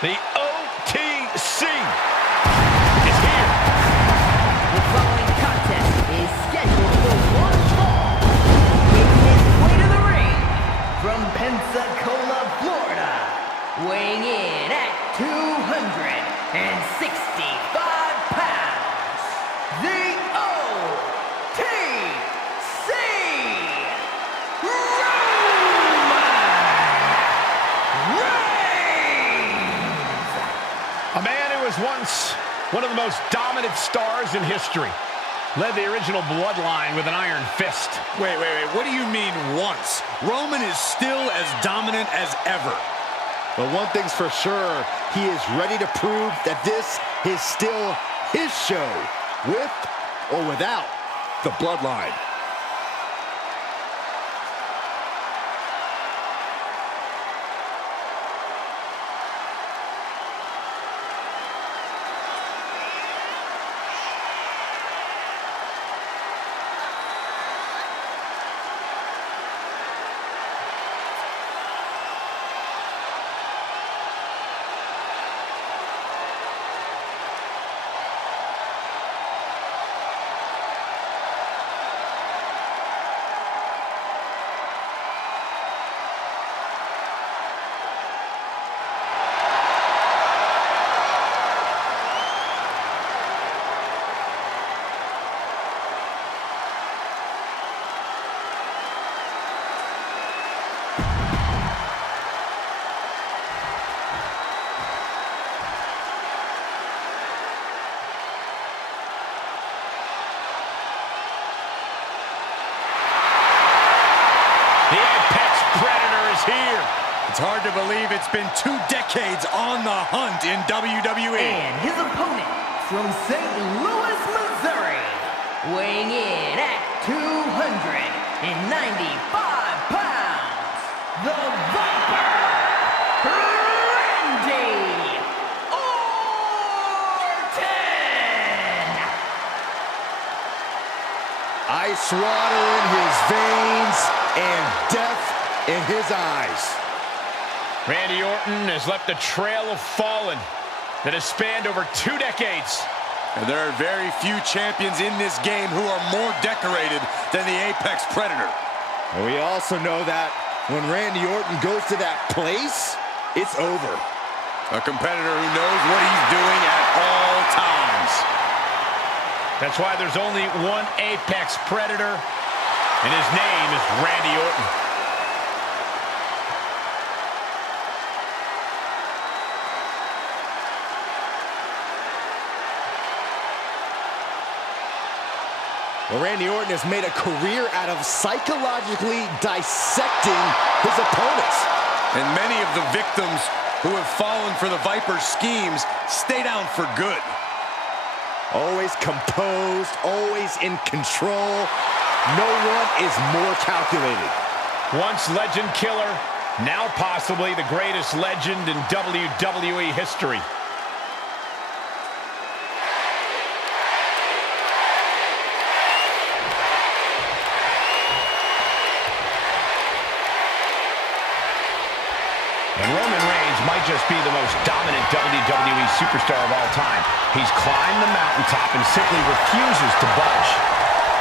The OTC is here. The following contest is scheduled for one fall. Making his way to the ring from Pensacola, Florida, weighing in at 265 pounds, the OTC, A man who was once one of the most dominant stars in history. Led the original bloodline with an iron fist. Wait. What do you mean once? Roman is still as dominant as ever. But one thing's for sure, he is ready to prove that this is still his show, with or without the bloodline. Here. It's hard to believe it's been 2 decades on the hunt in WWE. And his opponent from St. Louis, Missouri, weighing in at 295 pounds, the Viper, Randy Orton! Ice water in his veins and death in his eyes. Randy Orton has left a trail of fallen that has spanned over 2 decades. And there are very few champions in this game who are more decorated than the Apex Predator. And we also know that when Randy Orton goes to that place, it's over. A competitor who knows what he's doing at all times. That's why there's only one Apex Predator, and his name is Randy Orton. Well, Randy Orton has made a career out of psychologically dissecting his opponents. And many of the victims who have fallen for the Viper's schemes stay down for good. Always composed, always in control. No one is more calculated. Once legend killer, now possibly the greatest legend in WWE history. And Roman Reigns might just be the most dominant WWE superstar of all time. He's climbed the mountaintop and simply refuses to budge.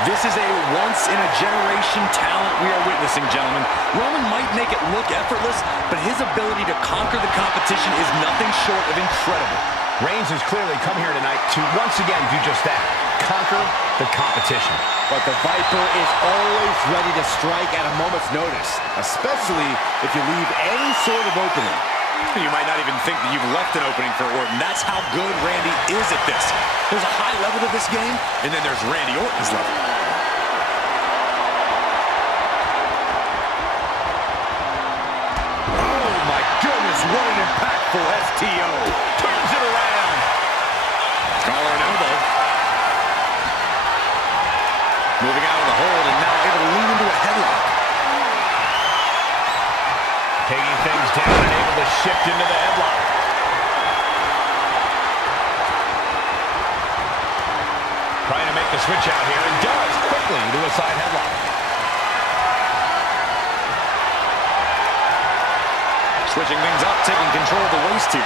This is a once-in-a-generation talent we are witnessing, gentlemen. Roman might make it look effortless, but his ability to conquer the competition is nothing short of incredible. Reigns has clearly come here tonight to once again do just that, conquer the competition. But the Viper is always ready to strike at a moment's notice, especially if you leave any sort of opening. You might not even think that you've left an opening for Orton. That's how good Randy is at this. There's a high level to this game, and then there's Randy Orton's level. Oh my goodness, what an impactful STO. Turns it around. Collar and elbow. Moving out of the hold and now able to lean into a headlock. Taking things down and able to shift into the headlock. Trying to make the switch out here, and does quickly into a side headlock. Switching things up, taking control of the waist here.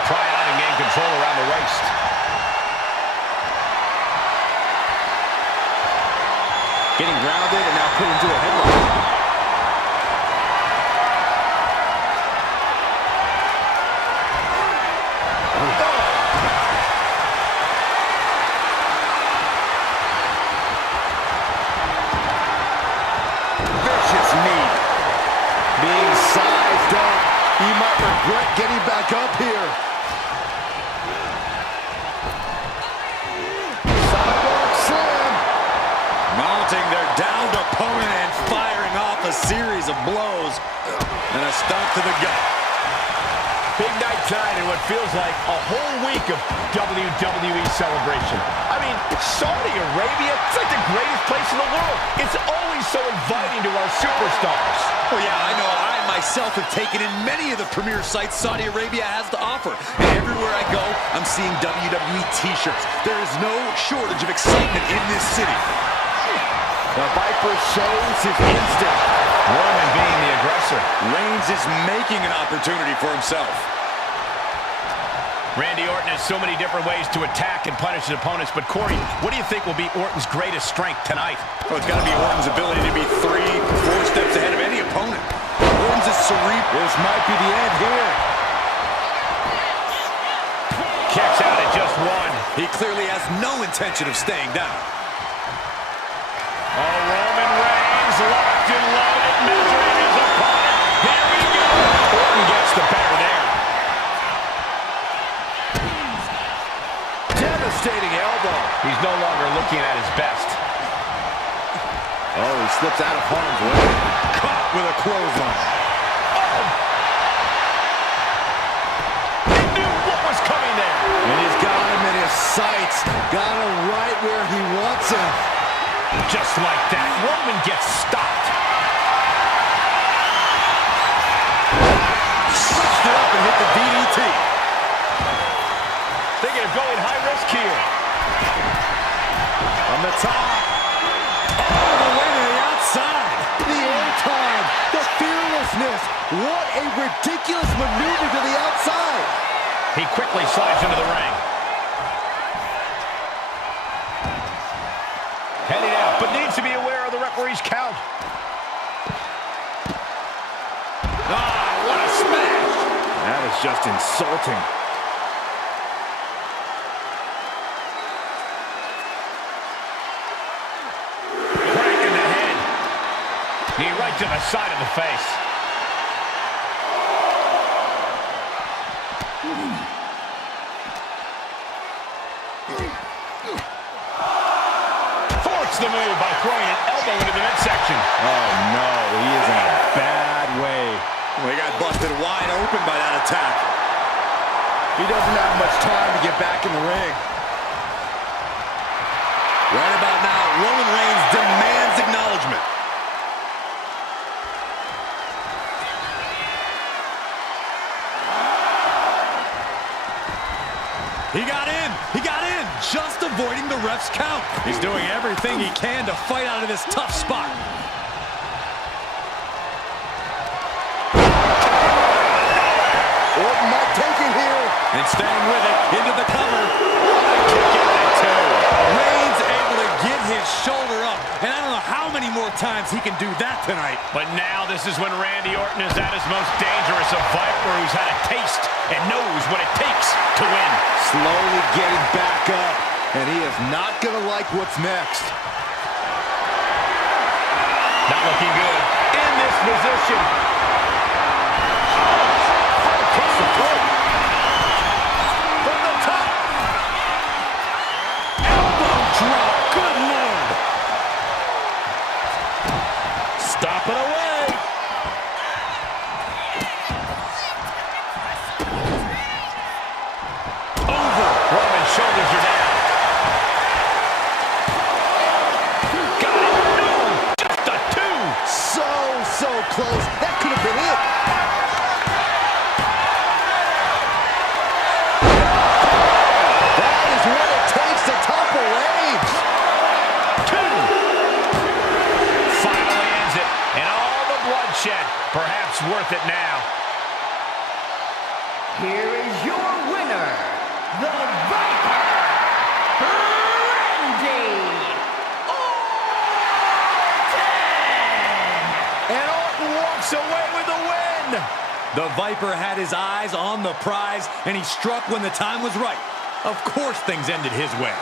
to pry out and gain control around the waist. Getting grounded and now put into a headlock. Vicious knee. Being sized up. He might regret getting back up here. Sidewalk slam. Mounting their downed opponent and firing off a series of blows. And a stomp to the gut. Big night tonight in what feels like a whole week of WWE celebration. I mean, Saudi Arabia, it's like the greatest place in the world. It's always so inviting to our superstars. Well, yeah, I know. I myself have taken in many of the premier sites Saudi Arabia has to offer. And everywhere I go, I'm seeing WWE t-shirts. There is no shortage of excitement in this city. The Viper shows his instinct. Roman being the aggressor. Reigns is making an opportunity for himself. Randy Orton has so many different ways to attack and punish his opponents, but Corey, what do you think will be Orton's greatest strength tonight? Well, it's got to be Orton's ability to be 3-4 steps ahead of any opponent. Orton's is cerebral. This might be the end here. Kicks out at just one. He clearly has no intention of staying down. Oh, Roman Reigns locked and loaded, measuring his opponent. Here we go. Orton gets the better there. Devastating elbow. He's no longer looking at his best. Oh, he slips out of harm's way. Caught with a clothesline. Oh. He knew what was coming there. And he's got him in his sights. Got him right where he wants him. Just like that, Roman gets stopped. Switched it up and hit the DDT. Thinking of going high risk here. On the top. All the way to the outside. The air time. The fearlessness. What a ridiculous maneuver to the outside. He quickly slides into the ring. Heading out, but needs to be aware of the referee's count. Ah, what a smash. That is just insulting. Crank in the head. Knee right to the side of the face. The move by throwing an elbow into the midsection. Oh, no. He is in a bad way. Well, he got busted wide open by that attack. He doesn't have much time to get back in the ring. Right about now, Roman Reigns demands acknowledgement. He got in. He got in. Just avoiding the ref's count. He's doing everything he can to fight out of this tough spot. Orton might take it here. And staying with it, into the cover. Kick out at two. Reigns able to get his shoulder up. And I don't know how many more times he can do that tonight. But now this is when Randy Orton is at his most dangerous. A Viper who's had a taste and knows what it takes to win. Slowly getting back up. And he is not going to like what's next. Not looking good. In this position. Across the throat. From the top. Elbow drop. Good Lord. Stop it away. Over. Roman's shoulders are down. Got it. No. Just a two. So close. That could have been it. That is what it takes to topple Reigns. Two. Finally ends it. And all the bloodshed. Perhaps worth it now. Here is your winner. the Viper, Randy Orton! And Orton walks away with the win. The Viper had his eyes on the prize, and he struck when the time was right. Of course things ended his way.